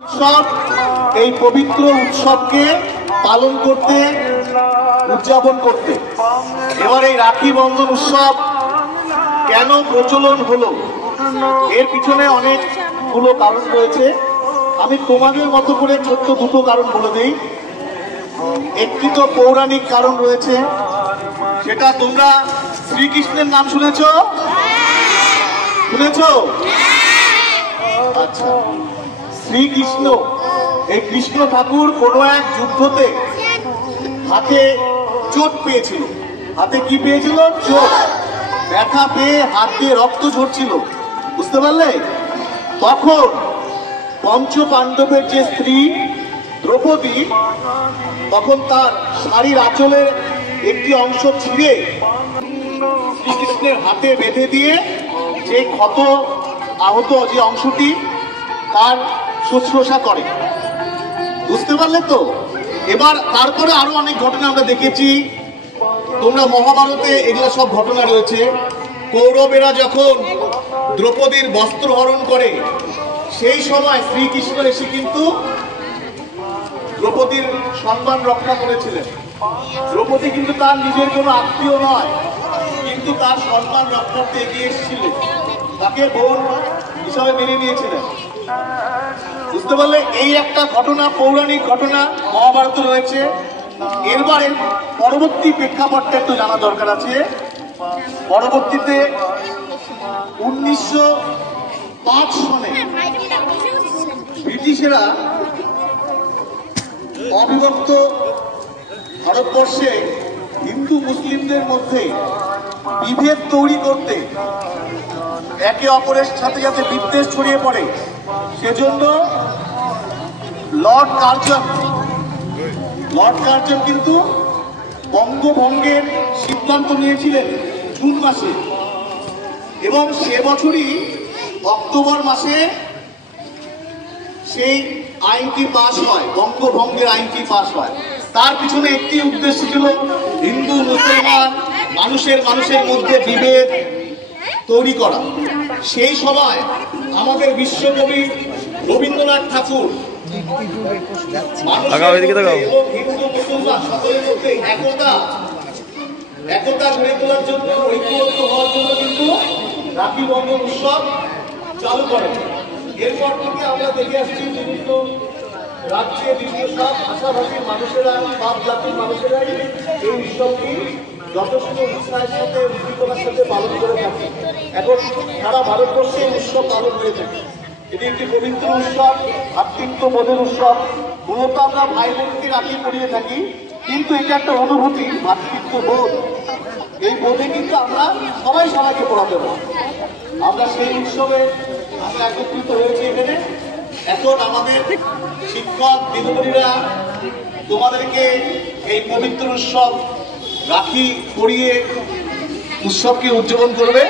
উৎসব এই পবিত্র উৎসবকে পালন করতে উদযাপন করতে এবার এই রাখি বন্ধন উৎসব কেন প্রচলন হলো এর পিছনে অনেকগুলো কারণ রয়েছে। আমি তোমাদের মতো করে ছোট্ট দুটো কারণ বলে দিই। একটি তো পৌরাণিক কারণ রয়েছে, সেটা তোমরা শ্রীকৃষ্ণের নাম শুনেছো? আচ্ছা, শ্রীকৃষ্ণ এই কৃষ্ণ ঠাকুর কোনো এক যুদ্ধতে হাতে চোট পেয়েছিল। হাতে কি পেয়েছিল? চোট। ব্যথা পেয়ে হাত দিয়ে রক্ত ঝরছিল, বুঝতে পারলে? তখন পঞ্চ পাণ্ডবের যে স্ত্রী দ্রৌপদী তখন তার শাড়ির আঁচলের একটি অংশ ছিঁড়ে শ্রীকৃষ্ণের হাতে বেঁধে দিয়ে যে ক্ষত আহত যে অংশটি তার শুশ্রূষা করে, বুঝতে পারলে তো? এবার তারপরে আরো অনেক ঘটনা আমরা দেখেছি, তোমরা মহাভারতে এগুলো সব ঘটনা রয়েছে। কৌরবেরা যখন দ্রৌপদীর বস্ত্র হরণ করে সেই সময় শ্রীকৃষ্ণ এসে কিন্তু দ্রৌপদীর সম্মান রক্ষা করেছিলেন। দ্রৌপদী কিন্তু তার নিজের কোনো আত্মীয় নয়, কিন্তু তার সম্মান রক্ষার্থে এগিয়ে এসেছিলেন, তাকে বোন হিসাবে মেনে নিয়েছিলেন, বুঝতে পারলে? এই একটা ঘটনা, পৌরাণিক ঘটনা মহাভারতে রয়েছে। এরবারে পরবর্তী প্রেক্ষাপটটা একটু জানা দরকার আছে। পরবর্তীতে 1905 সনে ব্রিটিশেরা অবিভক্ত ভারতবর্ষে হিন্দু মুসলিমদের মধ্যে বিভেদ তৈরি করতে, একে অপরের সাথে যাতে বিদ্বেষ ছড়িয়ে পড়ে, সেজন্য লর্ড কার্জন কিন্তু বঙ্গভঙ্গের সিদ্ধান্ত নিয়েছিলেন জুন মাসে, এবং সে বছরই অক্টোবর মাসে সেই আইনটি পাশ হয়, বঙ্গভঙ্গের আইনটি পাশ হয়। তার পিছনে একটি উদ্দেশ্য ছিল হিন্দু মুসলমান মানুষের মধ্যে বিভেদ তৈরি করা। সেই সময় আমাদের বিশ্বকবি রবীন্দ্রনাথ ঠাকুর হিন্দু মুসলমান সকলের মধ্যে একতা গড়ে তোলার জন্য, ঐক্যবদ্ধ হওয়ার জন্য কিন্তু রাখি বন্ধন উৎসব চালু করেন। এরপর থেকে আমরা দেখে আসছি বিভিন্ন রাজ্যে বিভিন্ন সব ভাষাভাষীর মানুষেরা, সব জাতির মানুষেরাই এই উৎসবটি যথেষ্ট উৎসাহের সাথে উদ্দীপনার সাথে পালন করে থাকে। এখন সারা ভারতবর্ষে উৎসব পালন হয়ে থাকে। এটি একটি পবিত্র উৎসব, ভ্রাতৃত্ববোধের উৎসব। মূলত আমরা ভাই বোনকে রাখি পরিয়ে থাকি, কিন্তু এটা একটা অনুভূতি, ভ্রাতৃত্ববোধ। এই বোধে কিন্তু আমরা সবাই সবাইকে পড়াতে পারি। আমরা সেই উৎসবে আমরা একত্রিত হয়েছি এখানে। এখন আমাদের শিক্ষক দিদিমণিরা তোমাদেরকে এই পবিত্র উৎসব রাখি পরিয়ে উৎসবকে উদযাপন করবে।